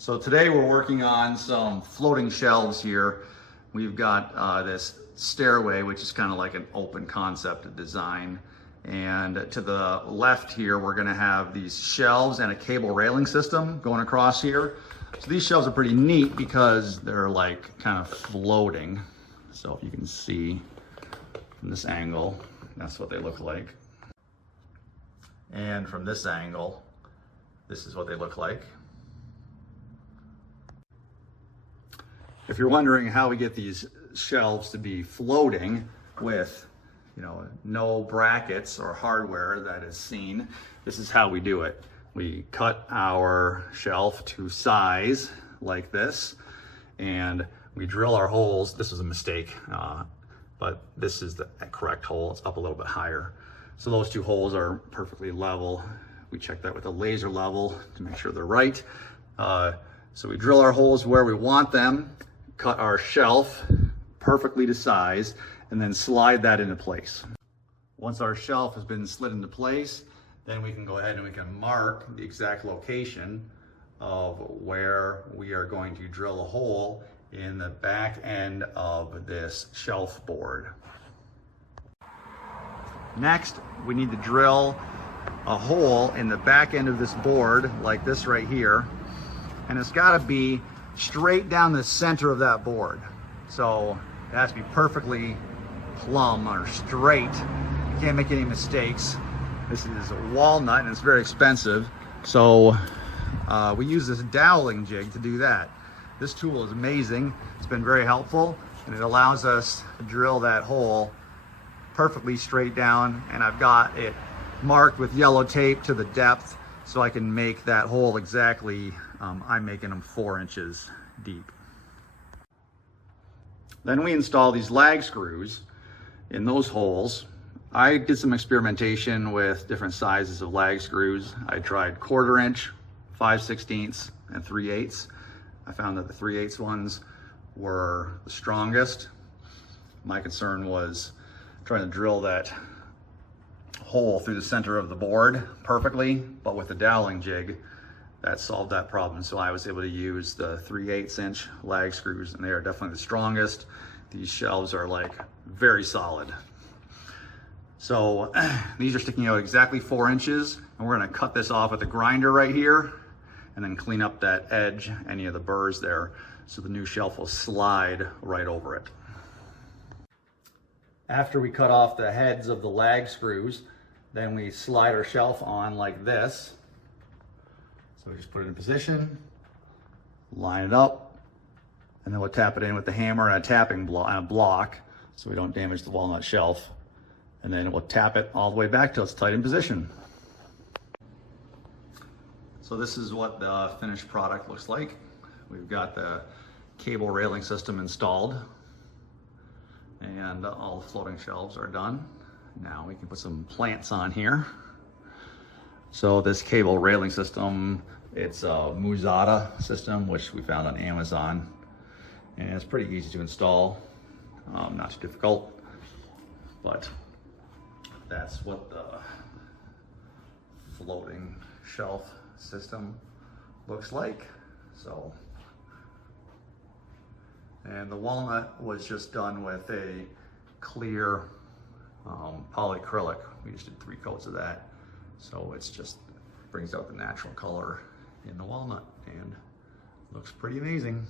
So today we're working on some floating shelves here. We've got this stairway, which is kind of like an open concept design. And to the left here, we're gonna have these shelves and a cable railing system going across here. So these shelves are pretty neat because they're like kind of floating. So if you can see from this angle, that's what they look like. And from this angle, this is what they look like. If you're wondering how we get these shelves to be floating with, no brackets or hardware that is seen, this is how we do it. We cut our shelf to size like this, and we drill our holes. This was a mistake, but this is the correct hole. It's up a little bit higher. So those two holes are perfectly level. We check that with a laser level to make sure they're right. So we drill our holes where we want them, cut our shelf perfectly to size, and then slide that into place. Once our shelf has been slid into place, then we can go ahead and we can mark the exact location of where we are going to drill a hole in the back end of this shelf board. Next, we need to drill a hole in the back end of this board like this right here, and it's got to be straight down the center of that board. So it has to be perfectly plumb or straight. You can't make any mistakes. This is a walnut and it's very expensive. So we use this doweling jig to do that. This tool is amazing. It's been very helpful, and it allows us to drill that hole perfectly straight down. And I've got it marked with yellow tape to the depth so I can make that hole exactly. I'm making them 4 inches deep. Then we install these lag screws in those holes. I did some experimentation with different sizes of lag screws. I tried 1/4 inch, 5/16, and 3/8. I found that the 3/8 ones were the strongest. My concern was trying to drill that hole through the center of the board perfectly, but with the doweling jig, that solved that problem. So I was able to use the 3/8 inch lag screws, and they are definitely the strongest. These shelves are like very solid. So these are sticking out exactly 4 inches, and we're gonna cut this off with a grinder right here and then clean up that edge, any of the burrs there, so the new shelf will slide right over it. After we cut off the heads of the lag screws, then we slide our shelf on like this. So we just put it in position, line it up, and then we'll tap it in with the hammer and a tapping block so we don't damage the walnut shelf. And then we'll tap it all the way back till it's tight in position. So this is what the finished product looks like. We've got the cable railing system installed, and all the floating shelves are done. Now we can put some plants on here. So this cable railing system, it's a Musada system, which we found on Amazon. And it's pretty easy to install, not too difficult, but that's what the floating shelf system looks like. So, and the walnut was just done with a clear polyacrylic. We just did 3 coats of that. So it's just brings out the natural color in the walnut and looks pretty amazing.